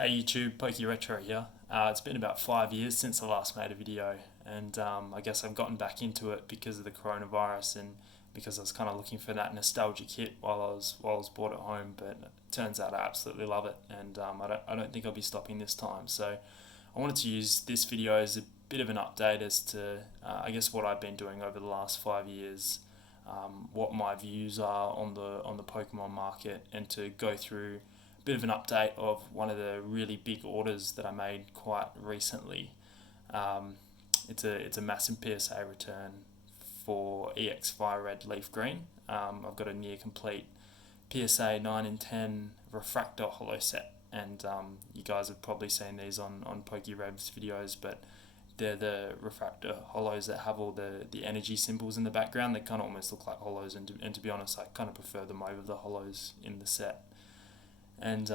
Hey YouTube, Pokey Retro here. It's been about 5 years since I last made a video, and I guess I've gotten back into it because of the coronavirus and because I was kind of looking for that nostalgic hit while I was bored at home. But it turns out I absolutely love it, and I don't think I'll be stopping this time. So I wanted to use this video as a bit of an update as to I guess what I've been doing over the last 5 years, what my views are on the Pokemon market, and to go through bit of an update of one of the really big orders that I made quite recently. Um, it's a massive PSA return for EX Fire Red Leaf Green. I've got a near complete PSA 9 and 10 Refractor Holo set, and you guys have probably seen these on PokeRev's videos, but they're the Refractor Holos that have all the energy symbols in the background. They kind of almost look like Holos, and to be honest, I kind of prefer them over the Holos in the set. And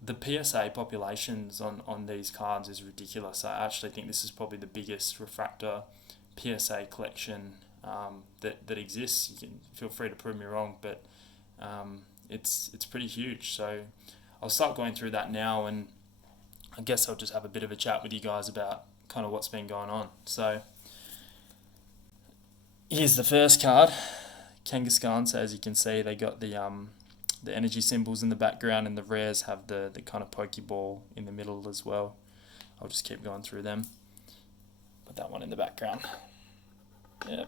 the PSA populations on these cards is ridiculous. I actually think this is probably the biggest Refractor PSA collection that exists. You can feel free to prove me wrong, but it's pretty huge. So I'll start going through that now, and I guess I'll just have a bit of a chat with you guys about kind of what's been going on. So here's the first card, Kangaskhan. So as you can see, they got the energy symbols in the background, and the rares have the kind of Pokeball in the middle as well. I'll just keep going through them. Put that one in the background. Yeah.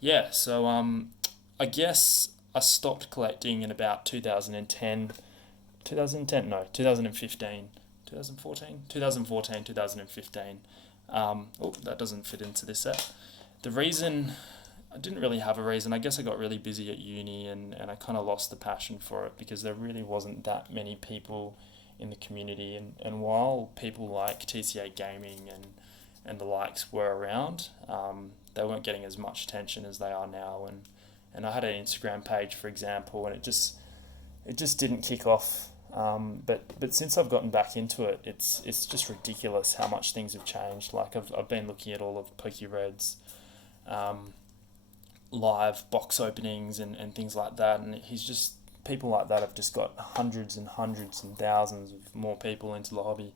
Yeah, so I guess I stopped collecting in about 2010, 2010, no, 2015, 2014, 2014, 2015. Oh, that doesn't fit into this set. The reason I didn't really have a reason. I guess I got really busy at uni, and I kind of lost the passion for it because there really wasn't that many people in the community. And while people like TCA Gaming and the likes were around, they weren't getting as much attention as they are now. And I had an Instagram page, for example, and it just didn't kick off. But since I've gotten back into it, it's just ridiculous how much things have changed. Like I've been looking at all of PokeRed's live box openings and things like that, and he's just people like that have just got hundreds and hundreds and thousands of more people into the hobby,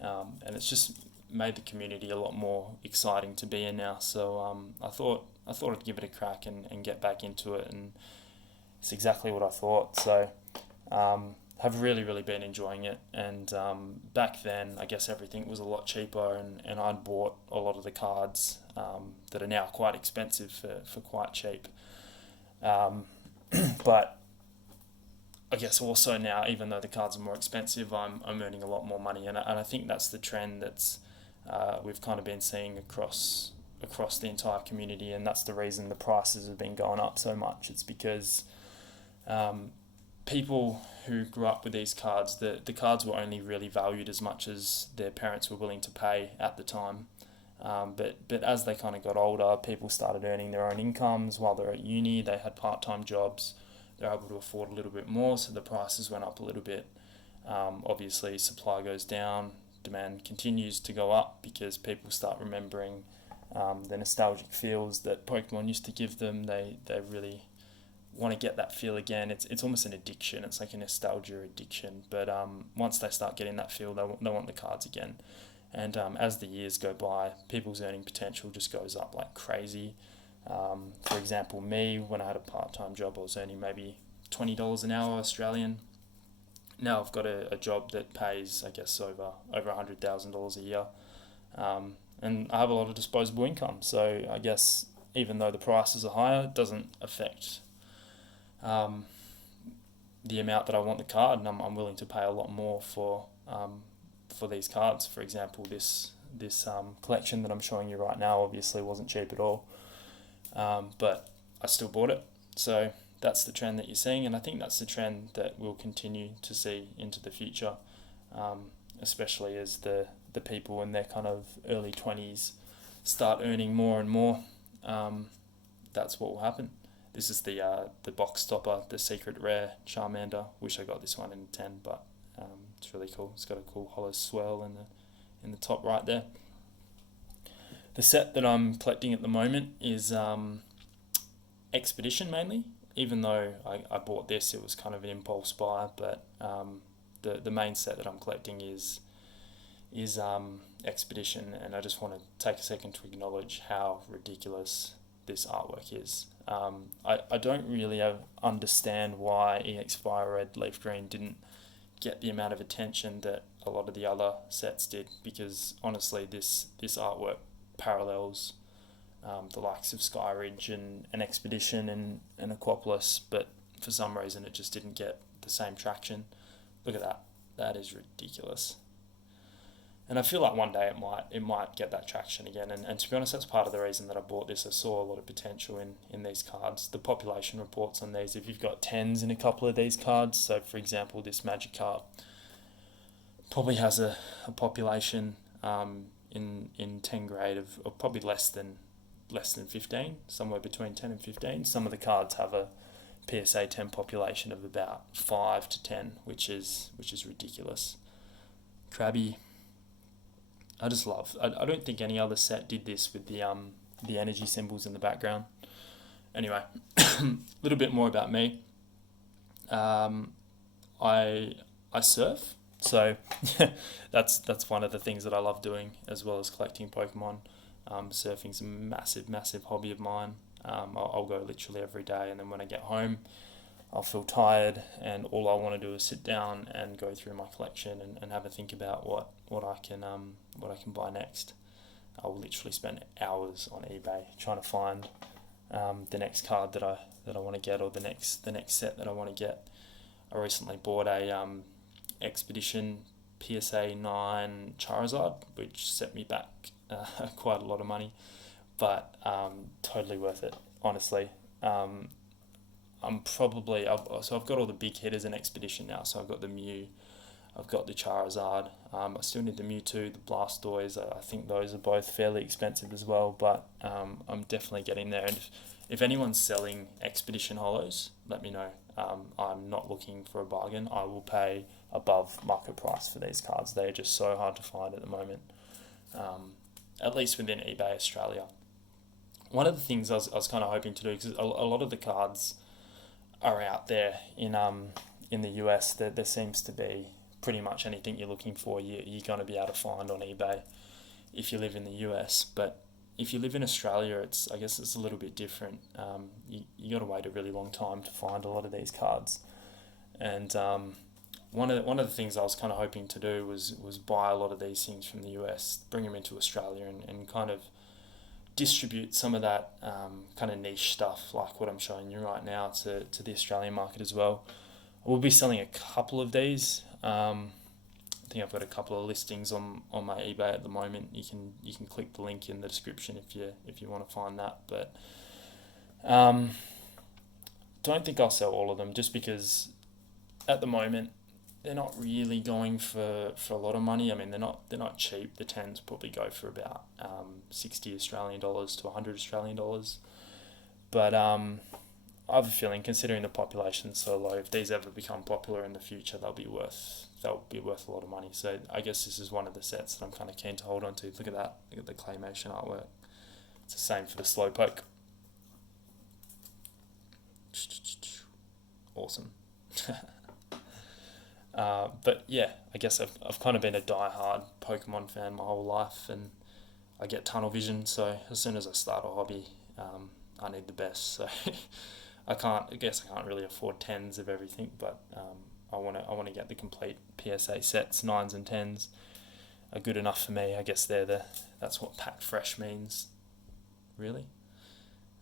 and it's just made the community a lot more exciting to be in now. So I thought I'd give it a crack and get back into it, and it's exactly what I thought. So have really been enjoying it, and back then I guess everything was a lot cheaper, and I'd bought a lot of the cards that are now quite expensive for quite cheap. But I guess also now, even though the cards are more expensive, I'm earning a lot more money, and I think that's the trend that's we've kind of been seeing across the entire community, and that's the reason the prices have been going up so much. It's because people who grew up with these cards, the cards were only really valued as much as their parents were willing to pay at the time. But as they kind of got older, people started earning their own incomes while they're at uni. They had part-time jobs. They're able to afford a little bit more, so the prices went up a little bit. Obviously, supply goes down, demand continues to go up because people start remembering the nostalgic feels that Pokemon used to give them. They really want to get that feel again. It's almost an addiction. It's like a nostalgia addiction. But once they start getting that feel, they want the cards again. And as the years go by, people's earning potential just goes up like crazy. For example, me, when I had a part-time job, I was earning maybe $20 an hour Australian. Now I've got a job that pays, I guess, over $100,000 a year. And I have a lot of disposable income. So I guess even though the prices are higher, it doesn't affect the amount that I want the card, and I'm willing to pay a lot more for these cards. For example, this collection that I'm showing you right now obviously wasn't cheap at all, but I still bought it. So that's the trend that you're seeing, and I think that's the trend that we'll continue to see into the future, especially as the people in their kind of early 20s start earning more and more. That's what will happen. This is the box topper, the secret rare Charmander. Wish I got this one in 10, but it's really cool. It's got a cool hollow swirl in the top right there. The set that I'm collecting at the moment is Expedition mainly. Even though I bought this, it was kind of an impulse buy, but the main set that I'm collecting is Expedition, and I just want to take a second to acknowledge how ridiculous this artwork is. I don't really understand why EX Fire Red Leaf Green didn't get the amount of attention that a lot of the other sets did, because honestly this artwork parallels the likes of Skyridge and Expedition and Aquapolis, but for some reason it just didn't get the same traction. Look at that. That is ridiculous. And I feel like one day it might get that traction again. And to be honest, that's part of the reason that I bought this. I saw a lot of potential in these cards. The population reports on these, if you've got 10s in a couple of these cards, so for example, this Magikarp probably has a population in 10 grade of probably less than 15, somewhere between 10 and 15. Some of the cards have a PSA 10 population of about 5 to 10, which is ridiculous. Krabby, I just love. I don't think any other set did this with the energy symbols in the background. Anyway, a little bit more about me. I surf, so that's one of the things that I love doing, as well as collecting Pokemon. Surfing's a massive hobby of mine. I'll go literally every day, and then when I get home, I'll feel tired, and all I want to do is sit down and go through my collection and have a think about what I can buy next. I will literally spend hours on eBay trying to find the next card that I want to get, or the next set that I want to get. I recently bought a Expedition PSA 9 Charizard, which set me back quite a lot of money, but totally worth it, honestly. I've got all the big hitters in Expedition now. So I've got the Mew, I've got the Charizard. I still need the Mewtwo, the Blastoise. I think those are both fairly expensive as well, but I'm definitely getting there. And if anyone's selling Expedition Holos, let me know. I'm not looking for a bargain. I will pay above market price for these cards. They're just so hard to find at the moment, at least within eBay Australia. One of the things I was kind of hoping to do, because a lot of the cards are out there in the US, there seems to be pretty much anything you're looking for, you're going to be able to find on eBay if you live in the US. But if you live in Australia, I guess it's a little bit different. You got to wait a really long time to find a lot of these cards. And one of the things I was kind of hoping to do was buy a lot of these things from the US, bring them into Australia, and kind of distribute some of that kind of niche stuff like what I'm showing you right now to the Australian market as well. I will be selling a couple of these. I think I've got a couple of listings on my eBay at the moment. You can click the link in the description if you want to find that. But don't think I'll sell all of them, just because at the moment they're not really going for a lot of money. I mean, they're not cheap. The 10s probably go for about 60 Australian dollars to 100 Australian dollars. But I have a feeling, considering the population's so low, if these ever become popular in the future, they'll be worth a lot of money. So I guess this is one of the sets that I'm kind of keen to hold on to. Look at that. Look at the claymation artwork. It's the same for the Slowpoke. Awesome. But yeah, I guess I've kind of been a die-hard Pokemon fan my whole life, and I get tunnel vision, so as soon as I start a hobby, I need the best. So I can't really afford 10s of everything, but I want to get the complete PSA sets. 9s and 10s are good enough for me. I guess that's what packed fresh means, really.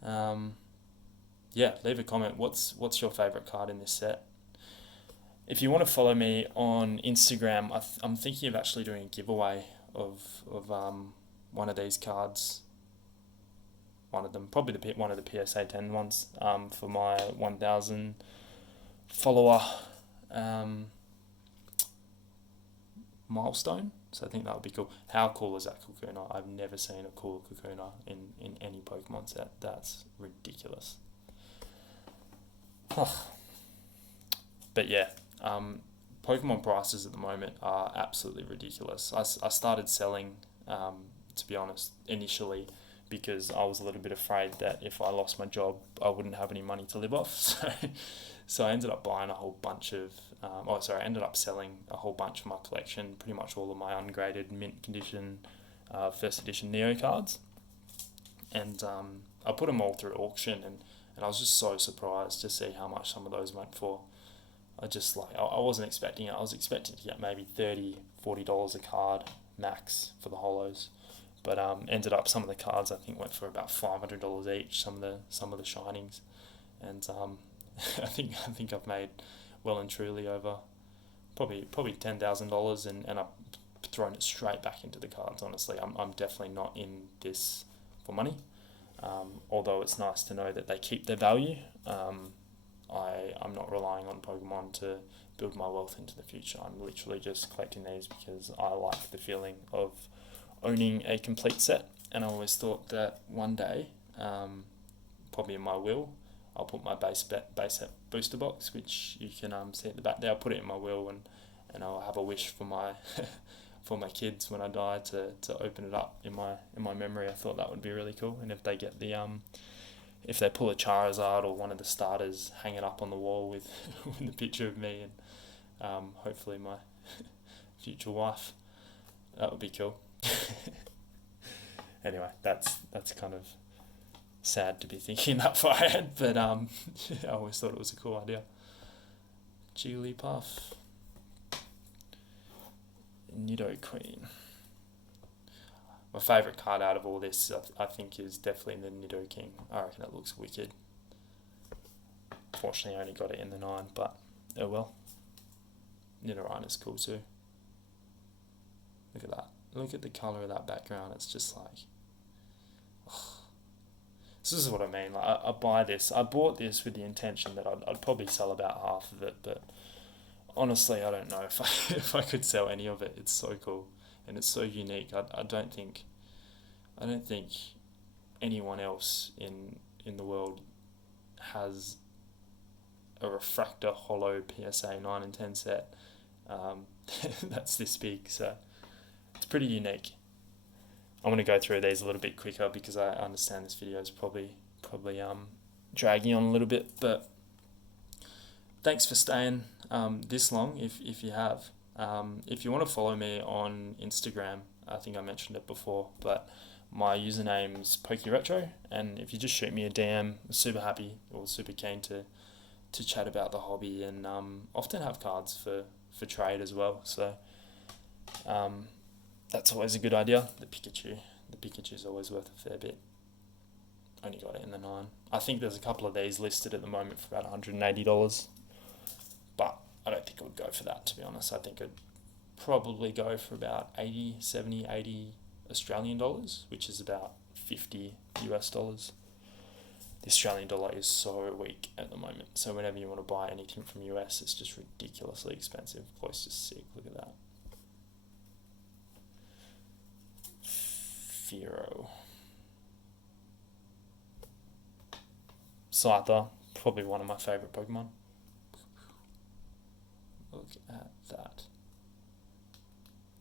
Yeah, leave a comment. What's your favorite card in this set? If you want to follow me on Instagram, I'm thinking of actually doing a giveaway of one of these cards. One of them, probably one of the PSA 10 ones, for my 1,000 follower milestone. So I think that would be cool. How cool is that Kakuna? I've never seen a cooler Kakuna in any Pokemon set. That's ridiculous. But yeah, Pokemon prices at the moment are absolutely ridiculous. I started selling, to be honest, initially because I was a little bit afraid that if I lost my job, I wouldn't have any money to live off. So I ended up buying a whole bunch of I ended up selling a whole bunch of my collection, pretty much all of my ungraded mint condition first edition Neo cards, and I put them all through auction, and I was just so surprised to see how much some of those went for. I wasn't expecting it. I was expecting to get maybe $30-$40 a card max for the holos, but ended up some of the cards I think went for about $500 each. Some of the shinings, and I think I've made well and truly over probably $10,000, and I've thrown it straight back into the cards. Honestly, I'm definitely not in this for money. Although it's nice to know that they keep their value. I'm not relying on Pokemon to build my wealth into the future. I'm literally just collecting these because I like the feeling of owning a complete set, and I always thought that one day, probably in my will, I'll put my base set booster box, which you can see at the back there. I'll put it in my will, and I'll have a wish for my for my kids when I die to open it up in my memory. I thought that would be really cool, and if they get if they pull a Charizard or one of the starters, hang it up on the wall with the picture of me and hopefully my future wife. That would be cool. Anyway, that's kind of sad to be thinking that far ahead, but I always thought it was a cool idea. Jigglypuff. Nidoqueen. My favourite card out of all this, I think, is definitely the Nidoking. I reckon it looks wicked. Fortunately, I only got it in the 9, but oh well. Nidorina's cool too. Look at that. Look at the colour of that background. It's just like... This is what I mean. Like, I buy this. I bought this with the intention that I'd probably sell about half of it, but honestly, I don't know if I could sell any of it. It's so cool. And it's so unique. I don't think anyone else in the world has a Refractor Holo PSA 9 and 10 set that's this big. So it's pretty unique. I'm going to go through these a little bit quicker because I understand this video is probably dragging on a little bit. But thanks for staying this long if you have. If you want to follow me on Instagram, I think I mentioned it before, but my username's PokeRetro, and if you just shoot me a DM, I'm super happy or super keen to chat about the hobby, and often have cards for trade as well. So that's always a good idea. The Pikachu's always worth a fair bit. Only got it in the 9. I think there's a couple of these listed at the moment for about $180, but I don't think it would go for that, to be honest. I think it'd probably go for about 80 Australian dollars, which is about $50 US. The Australian dollar is so weak at the moment, so whenever you want to buy anything from US, it's just ridiculously expensive. Close to sick. Look at that. Firo. Scyther, probably one of my favourite Pokemon. Look at that.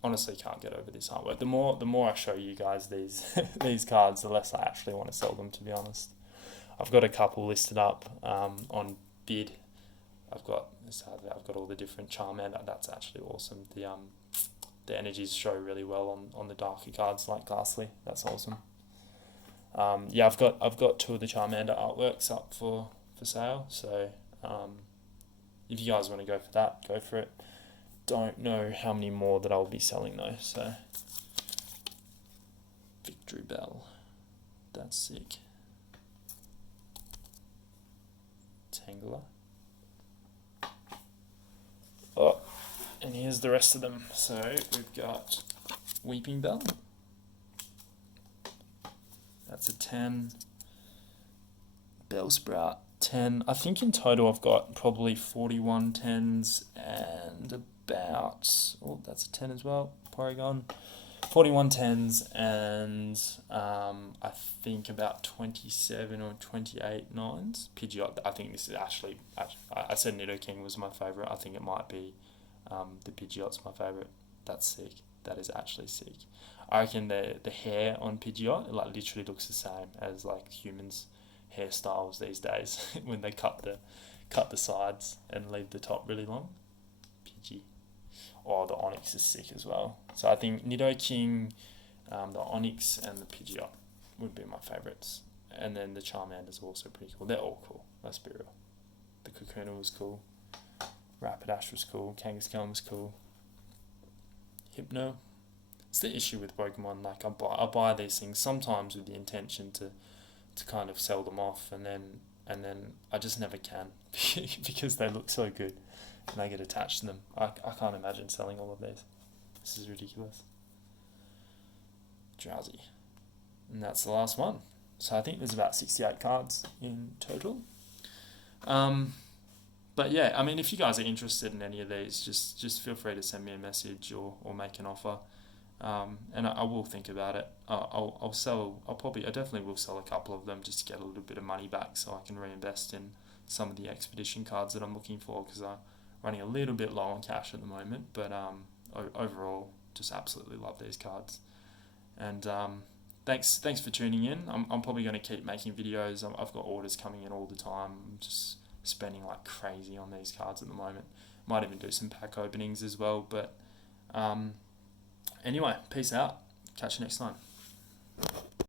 Honestly, can't get over this artwork. The more I show you guys these cards, the less I actually want to sell them, to be honest. I've got a couple listed up on bid. I've got all the different Charmander. That's actually awesome. The energies show really well on the darker cards like Ghastly. That's awesome. I've got 2 of the Charmander artworks up for sale. So if you guys want to go for that, go for it. Don't know how many more that I'll be selling though. So Victory Bell. That's sick. Tangela. Oh, and here's the rest of them. So we've got Weeping Bell. That's a 10. Bellsprout, 10. I think in total I've got probably 41 10s and about... Oh, that's a 10 as well. Porygon. 41 10s and I think about 27 or 28 9s. Pidgeot, I think this is actually I said Nidoking was my favourite. I think it might be the Pidgeot's my favourite. That's sick. That is actually sick. I reckon the hair on Pidgeot, like, literally looks the same as like humans' hairstyles these days when they cut the sides and leave the top really long. Pidgey. Oh, the Onyx is sick as well. So I think Nidoking, the Onyx and the Pidgeot would be my favourites. And then the Charmander's also pretty cool. They're all cool, let's be real. The Kakuna was cool. Rapidash was cool. Kangaskhan was cool. Hypno. It's the issue with Pokemon. Like I buy these things sometimes with the intention to kind of sell them off, and then I just never can because they look so good and I get attached to them. I can't imagine selling all of these. This is ridiculous. Drowsy. And that's the last one. So I think there's about 68 cards in total. But yeah, I mean, if you guys are interested in any of these, just feel free to send me a message or make an offer. And I will think about it. I definitely will sell a couple of them just to get a little bit of money back so I can reinvest in some of the expedition cards that I'm looking for, because I'm running a little bit low on cash at the moment. But overall, just absolutely love these cards. And thanks for tuning in. I'm probably going to keep making videos. I've got orders coming in all the time. I'm just spending like crazy on these cards at the moment. Might even do some pack openings as well. But anyway, peace out. Catch you next time.